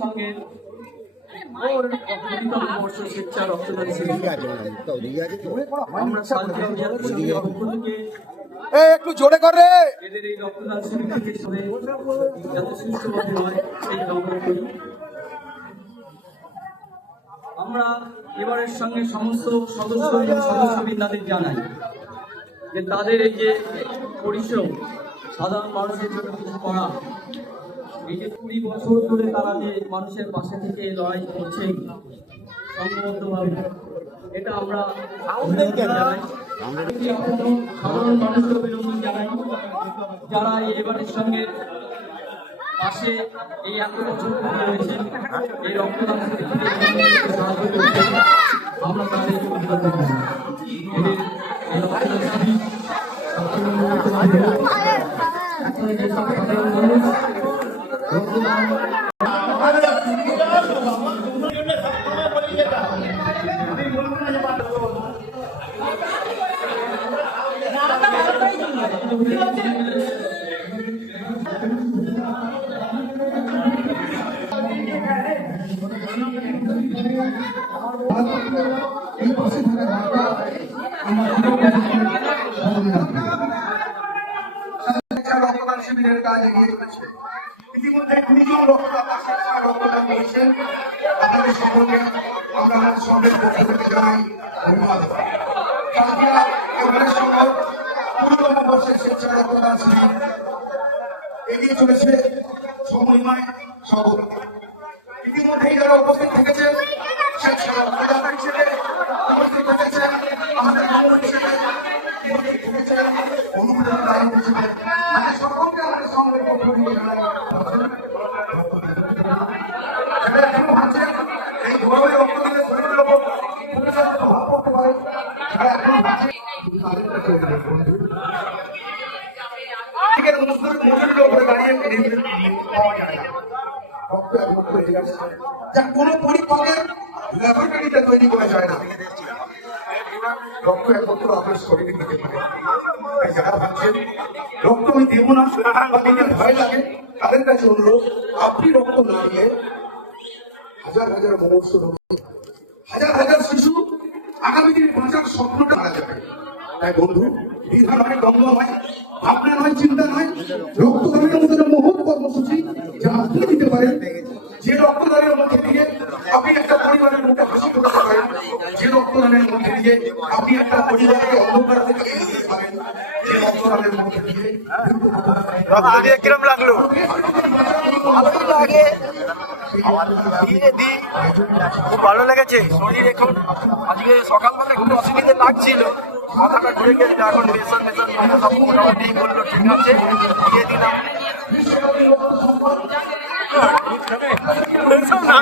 সঙ্গে স্বেচ্ছা রক্তদান আমরা একটু জোরে করে এদের এই রক্তদান শিবিরকে যাতে সুস্থভাবে হয় সেই কামনা করি। আমরা এবারের সঙ্গে সমস্ত সদস্য এবং সদস্যবৃন্দাদের জানাই যে তাদের এই যে পরিশ্রম সাধারণ মানুষের জন্য কিছু করা, এই যে 20 বছর ধরে তারা যে মানুষের পাশে থেকে লড়াই করছেন সংঘবদ্ধভাবে, এটা আমরা জানাই। সাধারণ মানুষকে অভিনন্দন জানাই যারা এবারের সঙ্গে পাশে এই এত বছর ধরে রয়েছেন, এই রক্তদান সাহায্য করছেন, আমরা তাদেরকে অভিনন্দন জানাই। এদের এই রক্তদান শিবির সাধারণ মানুষ রক্তদান শিবিরের কাজ এগিয়ে চলেছে। ইতিমধ্যে নিজেও রক্তদান করেছেন। আপনাদের সকলকে আমরা আমাদের সঙ্গে পক্ষ থেকে জানাই ধন্যবাদ। এবারের সকল 20তম বর্ষের স্বেচ্ছা রক্তদান শিবির এগিয়ে চলেছে সমন্বয় সভাপতি। ইতিমধ্যেই যারা উপস্থিত থেকেছেন স্বেচ্ছা রক্তদাতা হিসেবে উপস্থিত থেকেছেন, আমাদের মেম্বার হিসেবে উপস্থিত থেকেছেন, অনুমোদন দায়িত্ব হিসেবে সকলকে আমাদের সঙ্গে পক্ষ থেকে জানাই। এই ধরনের রক্ত দিলে শরীরের ওপর প্রভাব পড়তে পারে। যা কোনো পরীক্ষকের ল্যাবরেটরিতে তৈরি করা যায় না। রক্ত একমাত্র আপনার শরীরে নিতে পারে। যারা ভাবছেন রক্ত আমি দেবো না বা দিতে ভয় লাগে, তাদের কাছে অনুরোধ, আপনি রক্ত না দিয়ে হাজার হাজার মুমূর্ষু রোগী, হাজার হাজার শিশু আগামী দিনে বাঁচার স্বপ্নটা মারা যাবে। তাই বন্ধু, দ্বিধা নয়, দ্বন্দ্ব নয়, ভাবনা নয়, চিন্তা নয়, রক্তদানের মতো মহৎ কর্মসূচি যা আপনি দিতে পারেন। যে রক্তদানের মধ্যে দিয়ে আপনি একটা পরিবারের মুখে হাসি ফোটাতে পারেন, যে রক্তদানের মধ্যে দিয়ে আপনি একটা পরিবারকে অন্ধকার থেকে এড়িয়ে দিতে পারেন, যে রক্তদানের মধ্যে দিয়ে কিরম লাগলো খুব ভালো লেগেছে। শরীর এখন আজকে সকালবেলা একটু অসুবিধা লাগছিল, মাথাটা ঘুরে গেছে, এখন মেশান সব মোটামুটি বললো ঠিক আছে, দিয়ে দিলাম। না